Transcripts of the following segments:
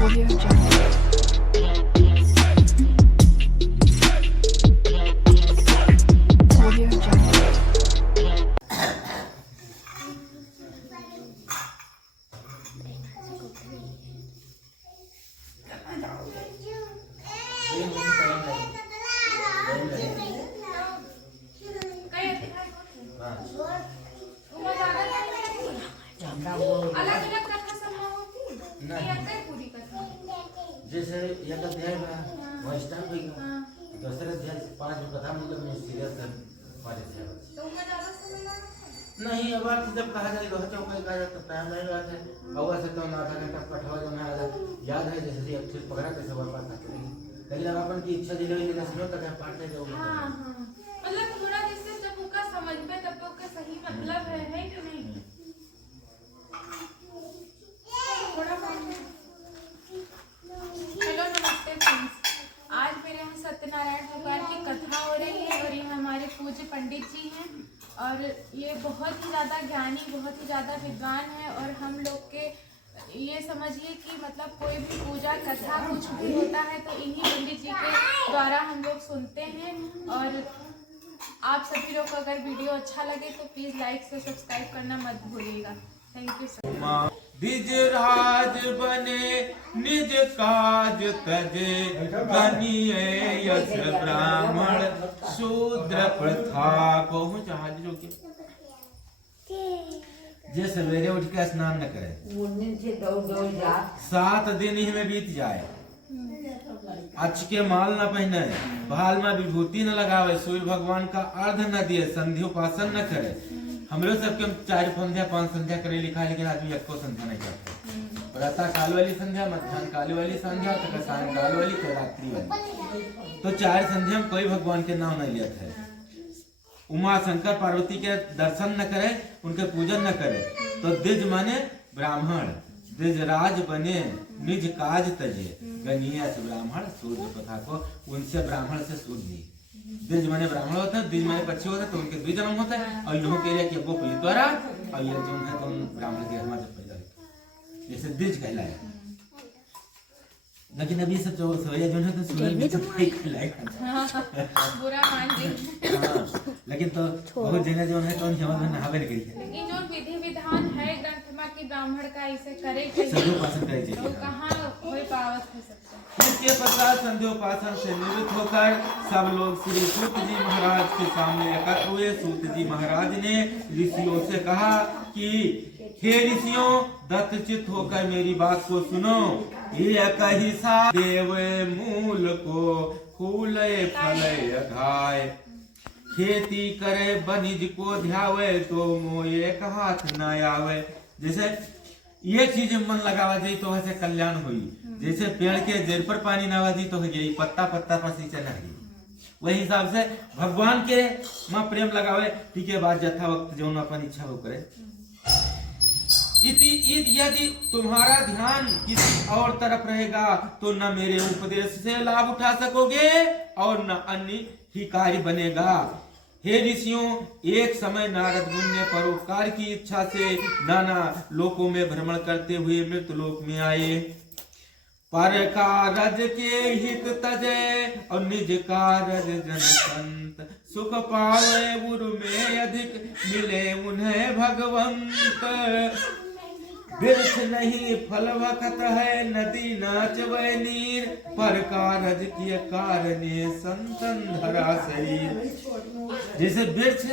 Audio Jungle. Audio Jungle. अलग अलग कथा सभा होती नहीं। एकल पूरी कथा जैसे एक अध्याय में वैष्णव हुई दूसरे अध्याय से 5 कथा मतलब में सीरियस है 5 अध्याय तो उनमें ज्यादा समय लगता नहीं। अब आप जब कहा जाए लोहा चौका कहा जाए तो टाइम नहीं लगता है। और वैसे तो आधा घंटा पठवा जो है याद है जैसे एक चीज पकड़ा कैसे बार बार करते रहेंगे लेकिन अब अपन की इच्छा दिले हुई दस मिनट तक है पाठ नहीं जाओगे। हाँ हाँ मतलब थोड़ा जिससे जब उनका समझ में तब उसका सही मतलब है कि नहीं थोड़ा हेलो नमस्ते फ्रेंड्स। आज मेरे यहाँ सत्यनारायण भगवान की कथा हो रही है और ये हमारे पूज्य पंडित जी हैं और ये बहुत ही ज़्यादा ज्ञानी बहुत ही ज़्यादा विद्वान है और हम लोग के ये समझिए कि मतलब कोई भी पूजा कथा कुछ भी होता है तो इन्हीं पंडित जी के द्वारा हम लोग सुनते हैं। और आप सभी लोग को अगर वीडियो अच्छा लगे तो प्लीज़ लाइक से सब्सक्राइब करना मत भूलिएगा। Thank you sir. द्विज राज बने निज काज तजे गनीय यश ब्राह्मण शूद्र प्रथा को जहाज जो के जे सवेरे उठ के स्नान न करे 7 दिन ही में बीत जाए अच्छ के माल न पहने बाल में विभूति न लगावे सूर्य भगवान का अर्घ न दिए संध्योपासन न करे। हमरे सबके 4 संध्या 5 संध्या करे लिखा है लेकिन आदमी एको संध्या नहीं करता। प्रातः काल वाली संध्या मध्याह्न काल वाली संध्या तथा सायं काल वाली तो रात्रि वाली तो 4 संध्या में कोई भगवान के नाम नहीं लिया है। उमा शंकर पार्वती के दर्शन न करे उनके पूजन न करे तो द्विज माने ब्राह्मण द्विज राज बने निज काज तजे गनीय ब्राह्मण शूद्र प्रथा को उनसे ब्राह्मण से शूद्र दी। द्विज माने ब्राह्मण होता है द्विज माने पक्षी होता है तो उनके द्विज जन्म होता है और लोगों के लिए कि वो पुलिस द्वारा और ये जो है तो ब्राह्मण के हमारे पैदा होता जैसे द्विज कहलाए। लेकिन अभी सब जो सवैया जो है तो सूरज भी तो नहीं कहलाएगा बुरा मान लीजिए। हाँ लेकिन तो बहुत जगह जो है तो उनके में नहावे नहीं गई है लेकिन जो विधि विधान है ग्रंथ में कि ब्राह्मण का इसे करे संध्योपासन करे तो चाहिए। कहाँ कोई पावत हो सकता है। इसके पश्चात संध्योपासन से निवृत्त होकर सब लोग श्री सूत जी महाराज के सामने एकत्र हुए। सूत जी महाराज ने ऋषियों से कहा कि हे ऋषियों दत्तचित्त होकर मेरी बात को सुनो। ये कही सा देव मूल को फूले फले अघाय खेती करे बनिज को ध्यावे तो मोये एक हाथ न आवे। जैसे ये चीज मन लगावा जाए तो ऐसे कल्याण हुई। जैसे पेड़ के जड़ पर पानी नवा दी तो यही पत्ता पत्ता पर सिंचाई नहीं। वही हिसाब से भगवान के मां प्रेम लगावे ठीक है बात जथा वक्त जो अपन इच्छा हो करे। यदि तुम्हारा ध्यान किसी और तरफ रहेगा तो न मेरे उपदेश से लाभ उठा सकोगे और न अन्य ही कार्य बनेगा। हे ऋषियों एक समय नारद मुनि ने परोपकार की इच्छा से नाना लोकों में भ्रमण करते हुए मृत लोक में आए। पर कारज के हित तजे और निज कारज जन संत सुख पावे उर में अधिक मिले उन्हें भगवंत। वृक्ष नहीं फल वखत है नदी नाच वह नीर पर कारज किय कारणे संतन धरा शरीर। जैसे वृक्ष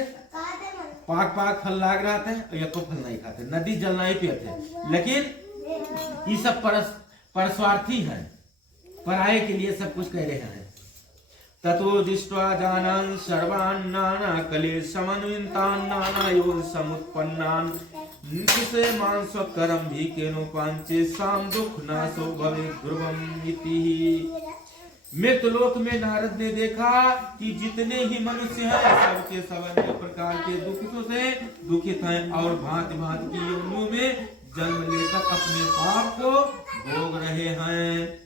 पाक पाक फल लाग रहा था और एको फल नहीं खाते नदी जल नहीं पीते लेकिन ये सब परस्वार्थी है पराये के लिए सब कुछ कह रहे हैं। ततो दृष्ट्वा जानन् सर्वान् नाना कलेशमन्वितान् नाना योग समुत्पन्नान् निकषे मांसकरं भी केनोपांचे साम दुख नाशो भवे ध्रुवम् इति। मृतलोक में नारद ने देखा कि जितने ही मनुष्य हैं सबके सब अनेक प्रकार के दुखों से दुखित हैं और भांति भांति की योनियों में जन्म लेकर अपने पाप को भोग रहे हैं।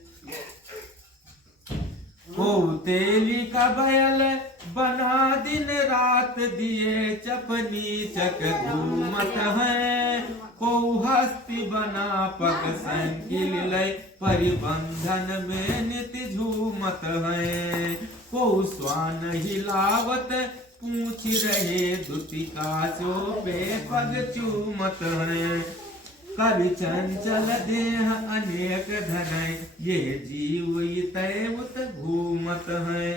तेली का बैल बना दिन रात दिए चपनी चक घूमत हैं। को हस्ती बना पग संकिल लय परिबंधन में नित्य झूमत है। को स्वान हिलावत पूछ रहे दुतिका चो पे पग चूमत है। कवि चंचल देह अनेक धनय ये जीव तय उत घूमत है।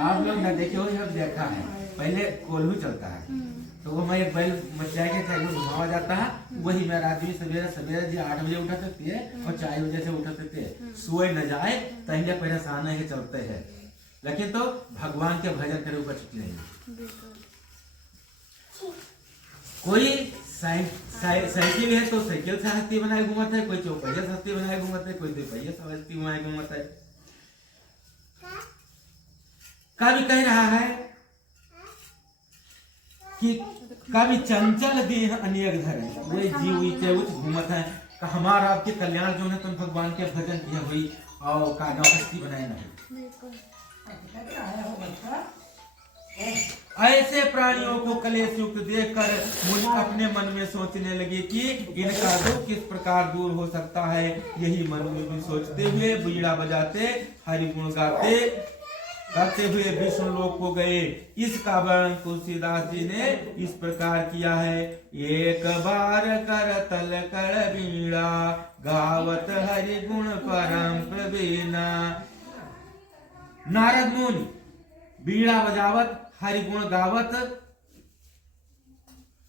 आप लोग न देखे हो, अब देखा है। पहले कोल्हू चलता है तो वो मैं एक बैल मचाए के चाय घुमावा जाता है, वही मैं रात में सवेरे सवेरे जी 8 बजे उठा सकती है और 4 बजे से उठा सकते है। सोए न जाए पहले परेशान है चलते हैं, लेकिन तो भगवान के भजन करे ऊपर छुट्टी नहीं। कोई साइकिल है तो साइकिल से हस्ती बनाए घूमता है, कोई चौपहिया से हस्ती बनाए घूमता है, कोई दोपहिया से हस्ती बनाए घूमता है। कवि कह रहा है कि कवि चंचल देह अनेक धरे वे जीव उच्च घूमत है। हमारा आपके कल्याण जो है तुम भगवान के भजन किए हुई और का हस्ती बनाए नहीं। ऐसे प्राणियों को कलेश युक्त देखकर मुझे अपने मन में सोचने लगे कि इनका दुख किस प्रकार दूर हो सकता है। यही मन में भी सोचते हुए बीड़ा बजाते हरि गुण गाते करते हुए विष्णु लोक को गए। इसका वर्णन तुलसीदास जी ने इस प्रकार किया है। एक बार कर तल कर बीड़ा गावत हरि गुण परम प्रवीणा। नारद मुनि बीड़ा बजावत हरि गुण गावत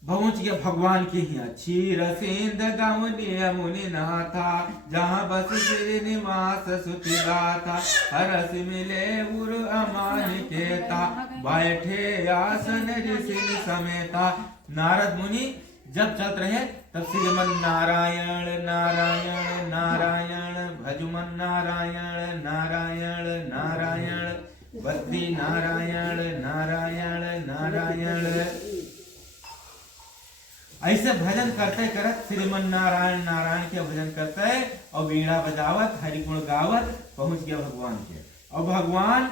पहुंच गया भगवान के यहाँ। क्षीर सिंध गमनीय मुनि नाथा जहाँ बस श्रीनिवास सुति गाथा। हरस मिले उर अमान केता बैठे आसन ऋषि समेता। नारद मुनि जब चल रहे तब श्रीमन नारायण नारायण नारायण भजुमन नारायण नारायण नारायण बद्री नारायण नारायण नारायण ऐसे भजन करते करत श्रीमन नारायण नारायण के भजन करते और वीणा बजावत हरि गुण गावत पहुंच गया भगवान के। और भगवान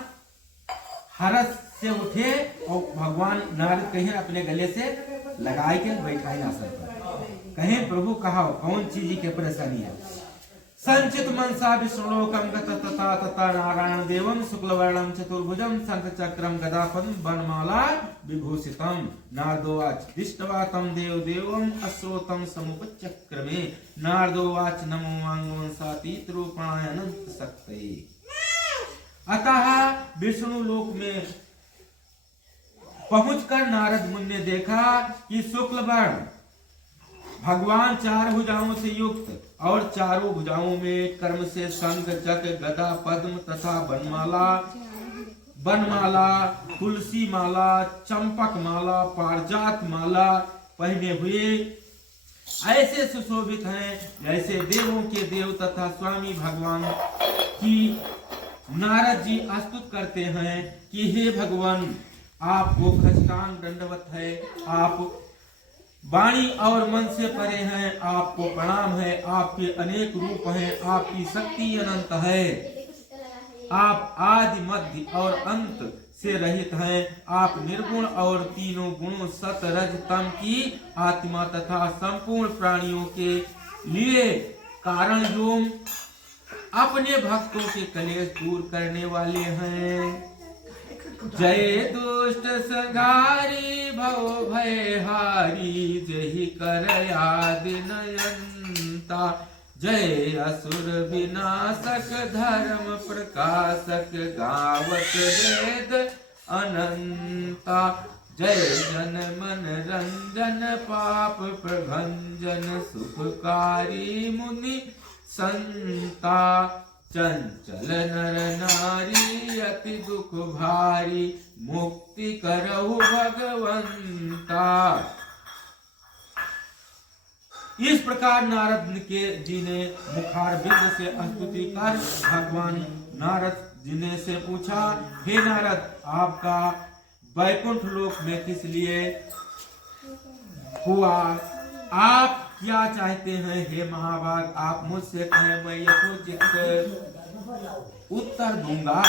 हरस से उठे और भगवान नारद कहीं अपने गले से लगाए के बैठाए आसन पर। कहीं प्रभु कहा कौन चीज की परेशानी है। संचित मनसा विष्णुलोकम गत तथा तथा नारायण देवम शुक्लवर्णम चतुर्भुजम शंख चक्रम गदापद्म वनमाला विभूषितम। नारदोवाच दृष्ट्वा तम देव देवम अश्रोतम समुपचक्रमे। नारदोवाच नमो वांगवंसातीत रूपाय अनंत शक्तये। अतः विष्णु लोक में पहुंचकर नारद मुनि ने देखा कि शुक्लवर्ण भगवान 4 भुजाओं से युक्त और चारों भुजाओं में कर्म से शंख चक्र गदा पद्म तथा बनमाला तुलसी माला चंपक माला पारिजात माला पहने हुए ऐसे सुशोभित हैं जैसे देवों के देव तथा स्वामी भगवान की। नारद जी स्तुति करते हैं कि हे भगवान आपको खष्टांग दंडवत है, आप वाणी और मन से परे हैं, आपको प्रणाम है। आपके अनेक रूप हैं, आपकी शक्ति अनंत है। आप आदि मध्य और अंत से रहित हैं। आप निर्गुण और तीनों गुणों सत रज तम की आत्मा तथा संपूर्ण प्राणियों के लिए कारण जो अपने भक्तों के कलेश दूर करने वाले हैं। जय दुष्ट संहारी भव भयहारी जय कर आदि नयंता। जय असुर विनाशक धर्म प्रकाशक गावत वेद अनंता। जय जन मन रंजन पाप प्रभंजन सुखकारी मुनि संता। चंचल नर नारी अति दुख भारी मुक्ति करहु भगवंता। इस प्रकार नारद के जी ने मुखार बिंद से स्तुति कर भगवान नारद जी ने से पूछा, हे नारद आपका वैकुंठ लोक में किस लिए हुआ, आप क्या चाहते हैं। हे महाभाग आप मुझसे कहें मैं यथोचित उत्तर दूंगा।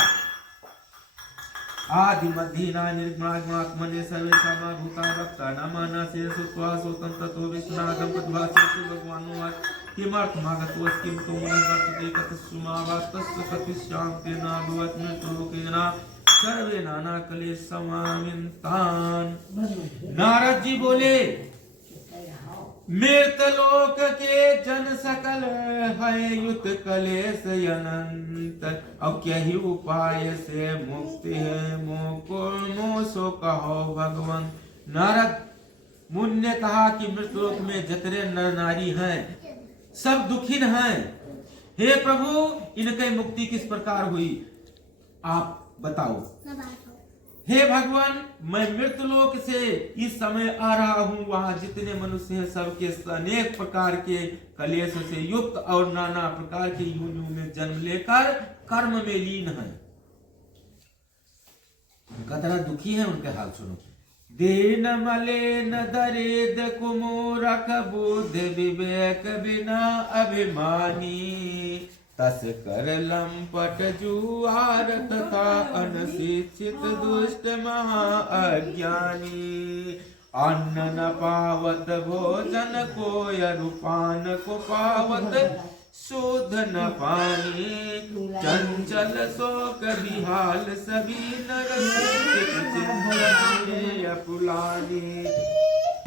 आदि मध्यना निर्गुणात्मने सर्वेषां भूता भक्ता नमनसे सुत्वा स्वतंत्रतो विष्णुनादं पद्वासेतु भगवानुवाच किमर्थमागतोऽसि किं तु वर्तते कतस्मावातस्य कतिशान्तेन भवत्मृतलोकेन सर्वे नाना क्लेश समाविन्तान्। नारद जी बोले मृतलोक के जन सकल है युत कलेश अनंत, अब क्या ही उपाय से मुक्ति है मोको सो कहो भगवान। नारद मुनि ने कहा कि मृतलोक में जितने नर नारी हैं सब दुखीन हैं। हे प्रभु इनके मुक्ति किस प्रकार हुई आप बताओ। हे भगवान मैं मृतलोक से इस समय आ रहा हूँ, वहां जितने मनुष्य हैं सबके अनेक प्रकार के कलेश से युक्त और नाना प्रकार के योनियों में जन्म लेकर कर्म में लीन हैं। कितना दुखी है उनके हाल सुनो। दीन मलेन दरिद कुमूरख बुद्ध विवेक बिना अभिमानी, तस कर लंपट जुआर तथा अनशिक्षित दुष्ट महा अज्ञानी। अन्न न पावत भोजन को रूपान को पावत शुद्ध न पानी, चंचल शोक विहाल सभी नर पुलानी।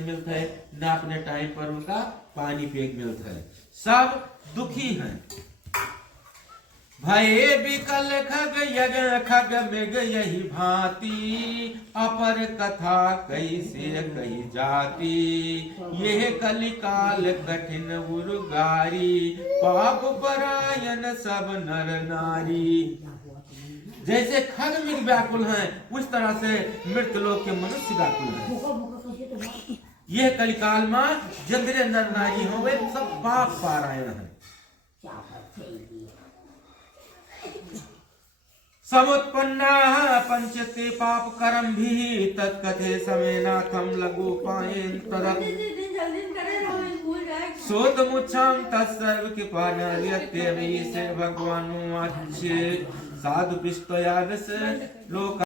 मिलता है न अपने टाइम पर उनका पानी पेट मिलता है, सब दुखी हैं। भये विकल खग यज्ञ खग मृग यही भांति, अपर कथा कैसे कही जाती। यह कलिकाल कठिन उर्गारी, पाप परायण सब नर नारी। जैसे खग मृग व्याकुल हैं उस तरह से मृतलोक के मनुष्य व्याकुल हैं। यह कलिकाल में जितने नर नारी हो वे सब पाप पारायण हैं। समुत्पन्ना पंचते पाप कर्म भी तत्कथे समेनाथम लघु पायेन तदप सोत मुच्छाम तत्सर्व कृपा नर्यते से भगवानु अच्छे साधु पिष्टयादस लोक